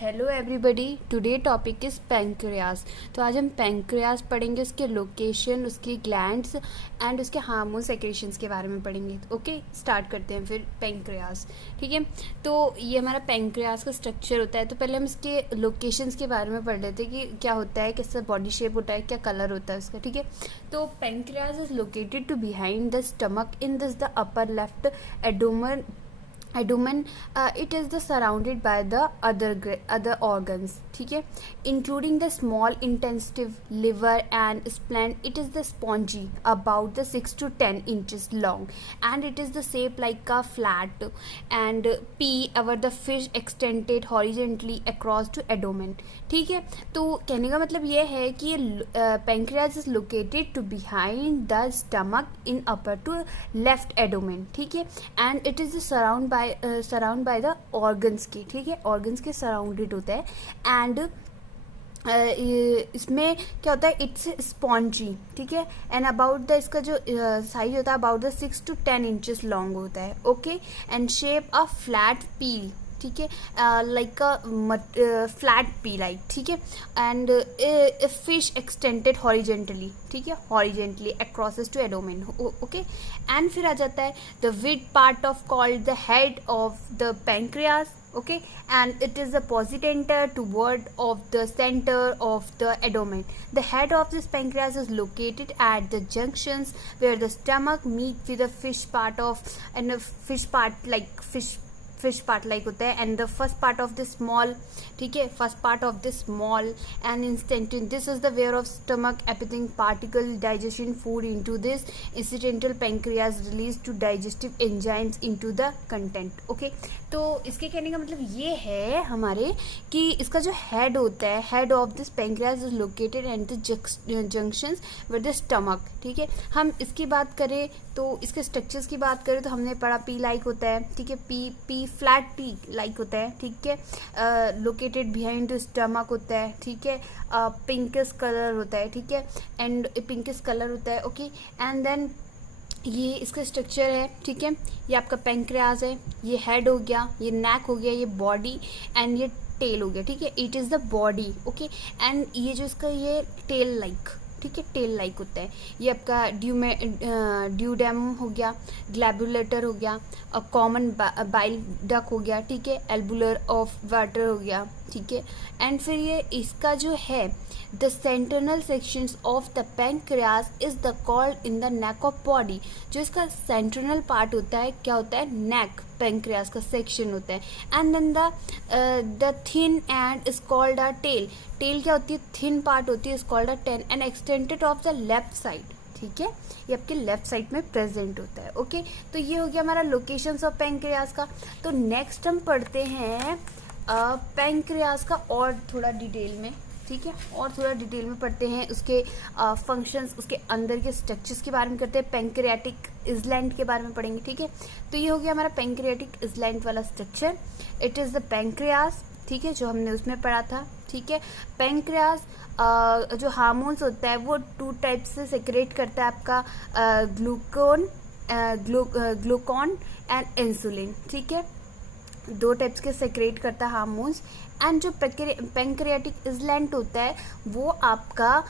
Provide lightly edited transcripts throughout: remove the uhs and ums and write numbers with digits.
Hello everybody, today topic is pancreas. तो आज हम पैंक्रियास पढ़ेंगे, उसके लोकेशन, उसकी ग्लैंड्स एंड उसके हार्मोन सेक्रेशंस के बारे में पढ़ेंगे। ओके, स्टार्ट करते हैं फिर पैंक्रियास। ठीक है, तो ये हमारा पैंक्रियास का स्ट्रक्चर होता है। तो पहले हम इसके लोकेशंस के बारे में पढ़ लेते हैं कि क्या होता है, कैसा बॉडी शेप होता है, क्या कलर होता है उसका। ठीक है, तो pancreas is located to behind the stomach in this the upper left abdomen. It is the surrounded by the other organs. ठीक है, including the small intestine, liver and spleen. It is the spongy, about the 6 to 10 inches long, and it is the shape like a flat and pea over the fish extended horizontally across to abdomen. ठीक है, तो कहने का मतलब ये है कि pancreas is located to behind the stomach in upper to left abdomen. ठीक है, and it is surround by the organs के. ठीक है, ऑर्गन्स के सराउंडेड होता है. एंड इसमें क्या होता है, इट्स स्पॉन्जी. ठीक है, एंड अबाउट द इसका जो साइज होता है about the 6 to 10 inches long होता है. Okay, and shape a flat peel. ठीक है, like a flat pea like. ठीक है, एंड फिश एक्सटेंडेड हॉरिजेंटली. ठीक है, horizontally acrosses to abdomen. Okay, and फिर आ जाता है the wide part of called the head of the pancreas. Okay, and it is the positenter toward of the center of the abdomen. The head of this pancreas is located at the junctions where the stomach meet with the fish part of and the fish part like होता है. and the first part of the small. ठीक है, first part of the small and intestine. this is the where of stomach everything particle digestion food into this incidental pancreas released to digestive enzymes into the content. okay, तो इसके कहने का मतलब ये है हमारे कि इसका जो हेड होता है, head of this pancreas is located at the junctions with the stomach. ठीक है, हम इसकी बात करें तो इसके स्ट्रक्चर्स की बात करें तो हमने पढ़ा पी लाइक होता है. ठीक है, पी फ्लैट पी लाइक होता है. ठीक है, लोकेटेड बिहाइंड द स्टमक होता है. ठीक है, पिंकिश कलर होता है. ठीक है, एंड पिंकिश कलर होता है. ओके, एंड देन ये इसका स्ट्रक्चर है. ठीक है, ये आपका पैंक्रियास है, ये हेड हो गया, ये नेक हो गया, ये बॉडी एंड ये टेल हो गया. ठीक है, it is the body. Okay, and ये जो इसका ये टेल लाइक. ठीक है, टेल लाइक होता है. ये आपका ड्यूडेम हो गया, ग्लैबुलेटर हो गया, कॉमन बाइल डक हो गया. ठीक है, एल्बुलर ऑफ वाटर हो गया. ठीक है, एंड फिर ये इसका जो है the central sections of the pancreas is the called in the neck of body. जो इसका सेंट्रनल पार्ट होता है क्या होता है, नेक, पैंक्रियास का सेक्शन होता है. And then the thin end is called a tail. Tail क्या होती है, थिन पार्ट होती है, is called a tail and extended of the left side. ठीक है, ये आपके लेफ्ट साइड में प्रेजेंट होता है. ओके, तो ये हो गया हमारा लोकेशंस ऑफ पैंक्रियास का. तो नेक्स्ट हम पढ़ते हैं पैंक्रियास का और थोड़ा डिटेल में. ठीक है, और थोड़ा डिटेल में पढ़ते हैं उसके फंक्शंस, उसके अंदर के स्ट्रक्चर्स के बारे में करते हैं. पैंक्रियाटिक इजलैंड के बारे में पढ़ेंगे. ठीक है, तो ये हो गया हमारा पैंक्रियाटिक इजलैंड वाला structure. It is the pancreas. ठीक है, जो हमने उसमें पढ़ा था. ठीक है, पैंक्रियास जो हार्मोन्स होता है वो 2 टाइप से सेक्रेट करता है आपका, ग्लूकॉन एंड इंसुलिन. ठीक है, 2 टाइप्स के सेक्रेट करता है हार्मोन्स. एंड जो पैंक्रियाटिक इजलैंड होता है वो आपका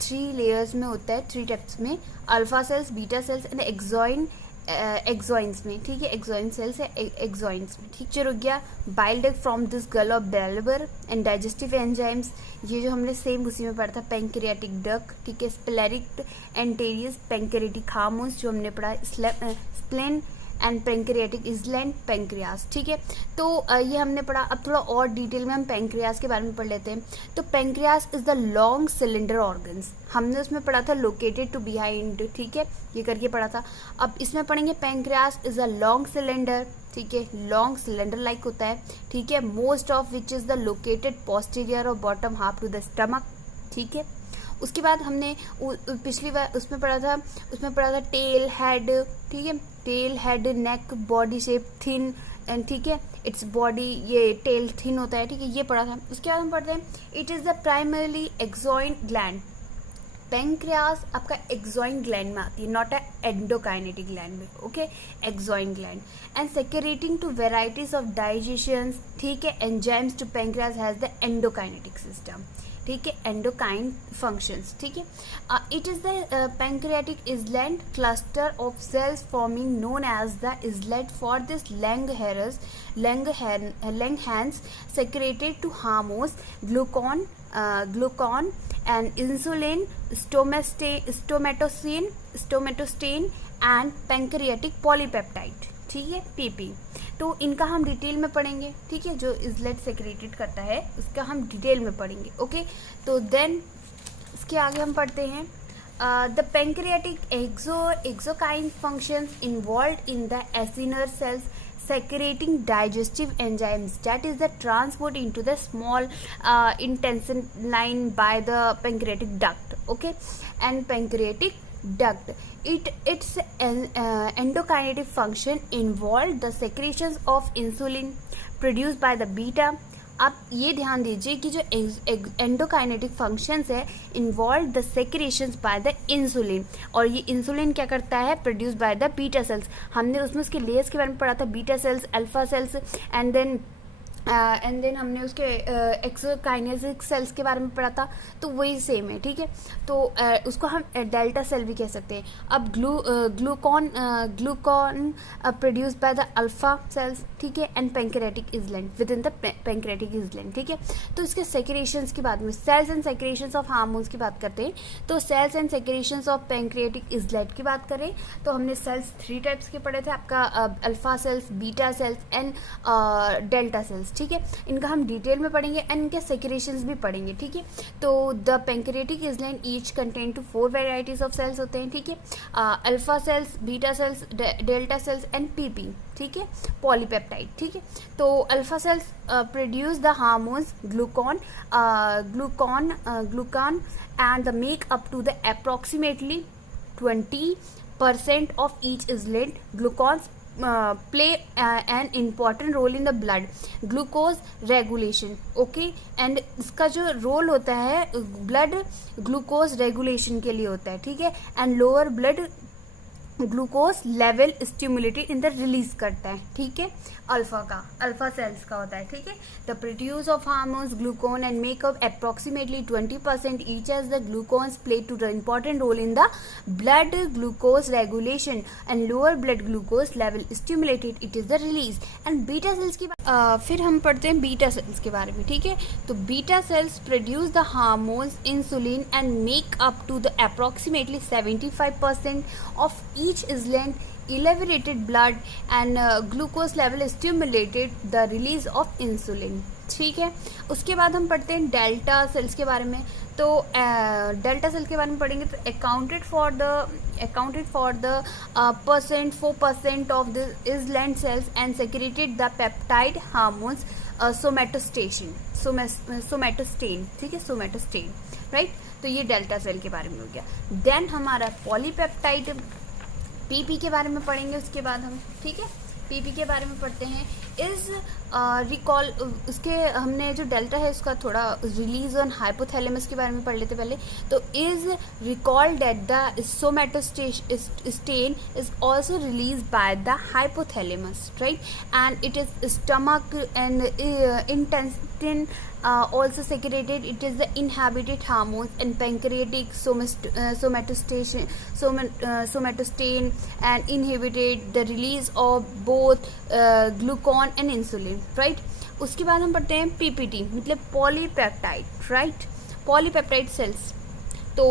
3 लेयर्स में होता है, 3 टाइप्स में, alpha cells, beta cells and exocrines में. ठीक है, एक्सॉइन सेल्स है एक्सॉइन्स में. ठीक, हो गया बाइल डक्ट फ्रॉम दिस गल of liver and digestive enzymes. ये जो हमने सेम उसी में पढ़ा था, पैंक्रियाटिक डक्ट. ठीक है, स्प्लेरिक एंटेरियस पैंक्रियाटिक हार्मोन्स जो हमने पढ़ा, spleen and pancreatic island pancreas. ठीक है, तो ये हमने पढ़ा. अब थोड़ा और डिटेल में हम पैंक्रियास के बारे में पढ़ लेते हैं. तो pancreas is the long cylinder organs. हमने उसमें पढ़ा था लोकेटेड टू बिहाइंड. ठीक है, ये करके पढ़ा था. अब इसमें पढ़ेंगे pancreas is a long cylinder. ठीक है, लॉन्ग सिलेंडर लाइक होता है. ठीक है, most of which is the located posterior और bottom half to the stomach. ठीक है, उसके बाद हमने पिछली बार उसमें पढ़ा था टेल हेड. ठीक है, tail head neck body shape thin and. ठीक है, इट्स बॉडी, ये टेल थिन होता है. ठीक है, ये पढ़ा था. उसके बाद हम पढ़ते हैं it is the primarily exocrine gland. Pancreas आपका एक्सोइन ग्लैंड में आती है, नॉट अ एंडोकाइनेटिक ग्लैंड में, okay, exocrine gland, and secreting two varieties of digestions, ठीक है, enzymes to pancreas has the endocrine system, ठीक है, एंडोकाइन फंक्शंस, ठीक है. It is the pancreatic islet cluster of cells forming known as the islet. For this Langerhans secreted to hormones glucagon and insulin, stomatostane and pancreatic polypeptide, ठीक है, PP. तो इनका हम detail में पढ़ेंगे, ठीक है, जो इजलेट सेक्रेटेड करता है उसका हम डिटेल में पढ़ेंगे, ओके. तो देन इसके आगे हम पढ़ते हैं the pancreatic exocrine functions involved in the acinar cells secreting digestive enzymes, that is the transport into the small intestine by the pancreatic duct, okay, and pancreatic duct. Its endokinetic function involved the secretions of insulin produced by the beta. आप ये ध्यान दीजिए कि जो endokinetic functions है involve the secretions by the insulin, और ये insulin क्या करता है, produce by the beta cells. हमने उसमें उसके लेयर्स के बारे में पढ़ा था, beta cells, alpha cells, and then हमने उसके एक्सोकाइनेटिक सेल्स के बारे में पढ़ा था, तो वही सेम है, ठीक है. तो उसको हम डेल्टा सेल भी कह सकते हैं. अब glucagon produce by the alpha cells, ठीक है, and pancreatic islet within the pancreatic islet, ठीक है. तो इसके सेक्रेशंस की बात में cells and secretions of hormones की बात करते हैं. तो cells and secretions of pancreatic islet की बात करें तो हमने सेल्स 3 टाइप्स के पढ़े थे, आपका alpha cells, beta cells and delta sales, ठीक है. इनका हम डिटेल में पढ़ेंगे एंड इनके सेक्रेशंस भी पढ़ेंगे, ठीक है. तो the pancreatic islet each contain to 4 varieties of cells होते हैं, ठीक है, alpha cells, beta cells, delta cells and PP, ठीक है, पॉलीपेप्टाइड, ठीक है. तो alpha cells produce the hormones glucagon and the make up to the approximately 20% of each islet. Glucons play an important role in the blood glucose regulation, okay, and इसका जो role होता है blood glucose regulation के लिए होता है, ठीक है, and lower blood glucose level stimulated in the release करता है, ठीक है, अल्फा सेल्स का होता है, ठीक है. The produce of hormones glucagon and make up approximately 20% each as the glucagons play to the important role in the blood glucose regulation and lower blood glucose level stimulated it is the release. And beta cells की फिर हम पढ़ते हैं beta cells के बारे में, ठीक है. तो beta cells produce the hormones insulin and make up to the approximately 75% of each islet, elevated blood and glucose level stimulated the release of insulin, ठीक है. उसके बाद हम पढ़ते हैं डेल्टा सेल्स के बारे में. तो डेल्टा सेल के बारे में पढ़ेंगे तो accounted for the 4% of the islet cells and secreted the peptide hormones सोमेटोस्टेन, ठीक है, सोमेटोस्टेन, राइट. तो ये डेल्टा सेल के बारे में हो गया. देन हमारा पॉलीपेप्टाइड पीपी के बारे में पढ़ेंगे उसके बाद हम, ठीक है. पीपी के बारे में पढ़ते हैं. इज रिकॉल उसके हमने जो डेल्टा है उसका थोड़ा रिलीज ऑन हाइपोथैलेमस के बारे में पढ़ लेते पहले. तो is recalled that the somatostatin is also release by the hypothalamus, right, and it is stomach and intestine also secreted. It is the inhibited hormones and pancreatic somatostain and inhibited the release of both glucagon and insulin, right. उसके बाद हम पढ़ते हैं PPT मतलब polypeptide, right, polypeptide sales. तो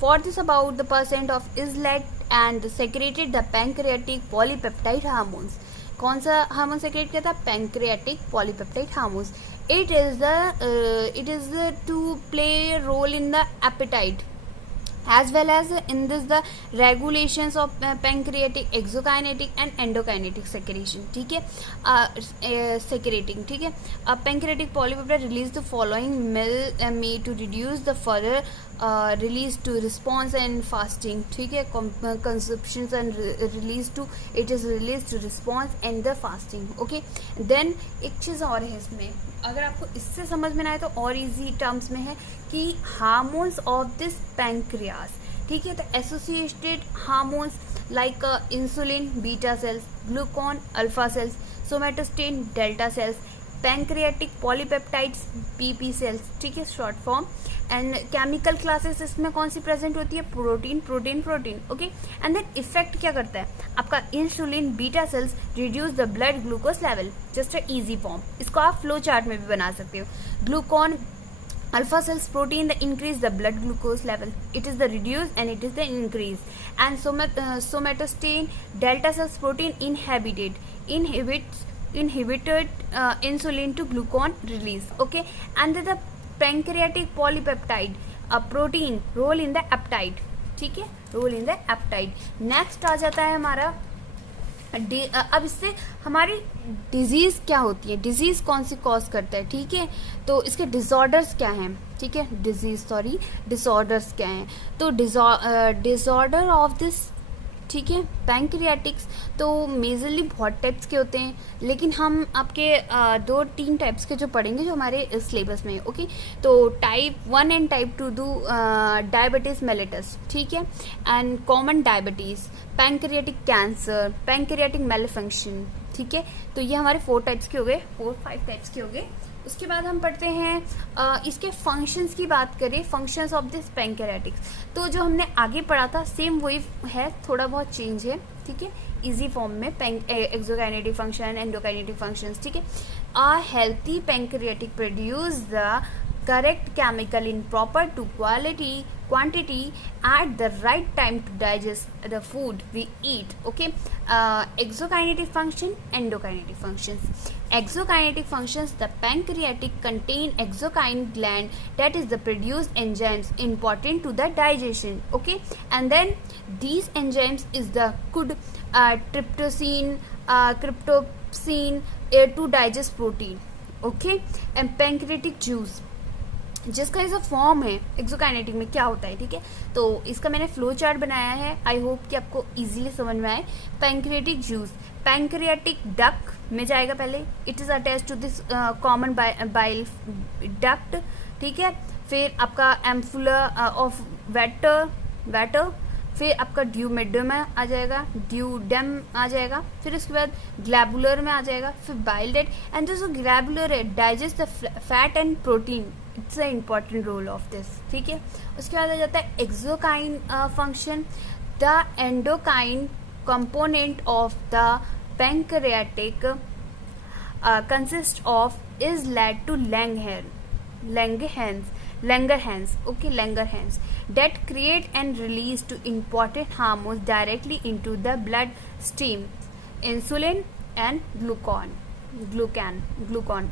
for this about the percent of islet and secreted the pancreatic polypeptide hormones. कौन सा hormone secret किया था, pancreatic polypeptide hormones. it is to play a role in the appetite as well as in this the regulations of pancreatic exokinetic and endokinetic secretion, ठीक है, secreting, ठीक है. pancreatic polypeptide release the following may to reduce the further release to response and fasting, ठीक है, consumptions and release to it is released to response and the fasting, okay. then एक चीज़ और है इसमें, अगर आपको इससे समझ में ना आए तो और इजी टर्म्स में है कि hormones of this pancreas, gross, ठीक है। तो associated hormones like insulin beta cells, glucagon alpha cells, somatostatin delta cells, pancreatic polypeptides PP cells, ठीक है, short form. And chemical classes इसमें कौन सी प्रेजेंट होती है? Protein protein protein, okay. And then effect क्या करता है आपका? Insulin beta cells reduce the blood glucose level, just a easy form. इसको आप फ्लो चार्ट में भी बना सकते हो। Glucon alpha cells protein the increase the blood glucose level, it is the reduce and it is the increase. And somatostain delta cells protein inhibited insulin to glucagon release, okay. And the pancreatic polypeptide protein role in the appetite, ठीक है, role in the appetite। Next आ जाता है हमारा अब इससे हमारी disease क्या होती है, डिजीज कौन सी कॉज करता है, ठीक है। तो इसके डिसऑर्डर्स क्या हैं, ठीक है, डिसऑर्डर्स क्या हैं? तो डिसऑर्डर ऑफ दिस, ठीक है, पैंक्रियाटिक्स तो मेजरली बहुत टाइप्स के होते हैं, लेकिन हम आपके 2-3 टाइप्स के जो पढ़ेंगे जो हमारे सिलेबस में, ओके। तो type 1 and type 2 diabetes mellitus, ठीक है, and common diabetes, pancreatic cancer, pancreatic malfunction, ठीक है। तो ये हमारे 4 टाइप्स के हो गए, 4-5 टाइप्स के हो गए। उसके बाद हम पढ़ते हैं इसके फंक्शंस की बात करें, फंक्शंस ऑफ दिस पैंक्रियाटिक्स। तो जो हमने आगे पढ़ा था सेम वही है, थोड़ा बहुत चेंज है, ठीक है, इजी फॉर्म में। एक्सोकाइनेटिक फंक्शन, एंडोकाइनेटिक फंक्शंस, ठीक है। अ healthy pancreatic produce the correct chemical in proper to quantity at the right time to digest the food we eat, okay. Exokinetic function, endokinetic functions. Exokinetic functions, the pancreatic contain exocrine gland that is the produce enzymes important to the digestion, okay. And then these enzymes is the good tryptophan, tryptophan to digest protein, okay. And pancreatic juice जिसका ऐसा form है एक्सोकाइनेटिक में क्या होता है, ठीक है। तो इसका मैंने फ्लो चार्ट बनाया है, आई होप कि आपको इजीली समझ में आए। पैंक्रियाटिक जूस पैंक्रियाटिक डक्ट में जाएगा पहले, it is attach to this common bile duct, ठीक है। फिर आपका एम्फुला ऑफ वेटर, फिर आपका ड्यूमेडम में आ जाएगा, ड्यूडेम आ जाएगा, फिर उसके बाद ग्लैबुलर में आ जाएगा, फिर बाइल्डेड। एंड जो ग्लैबुलर है digest the fat and protein, it's a important role of this, ठीक है। उसके बाद आ जाता है exocrine function, the endocrine component of the pancreatic consist of is led to Langerhans, okay, Langerhans that create and release to important hormones directly into the blood stream, insulin and glucagon,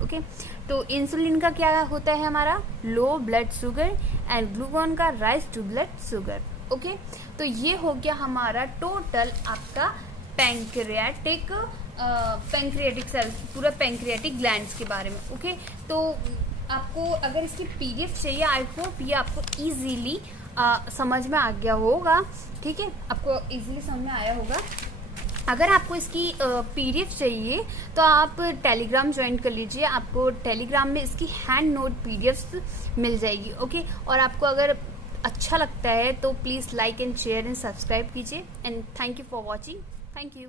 okay। तो insulin का क्या होता है हमारा? Low blood sugar, and glucagon का rise to blood sugar, okay. तो ये हो गया हमारा टोटल आपका पैंक्रियाटिक सेल्स, पूरा पैंक्रियाटिक ग्लैंड्स के बारे में, ओके। तो आपको अगर इसकी पीडीएफ चाहिए, आई होप ये आपको इजीली समझ में आ गया होगा, ठीक है, आपको इजीली समझ में आया होगा। अगर आपको इसकी पीडीएफ चाहिए तो आप टेलीग्राम ज्वाइन कर लीजिए, आपको टेलीग्राम में इसकी हैंड नोट पीडीएफ मिल जाएगी, ओके। और आपको अगर अच्छा लगता है तो please like and share and subscribe कीजिए। And thank you for watching, thank you.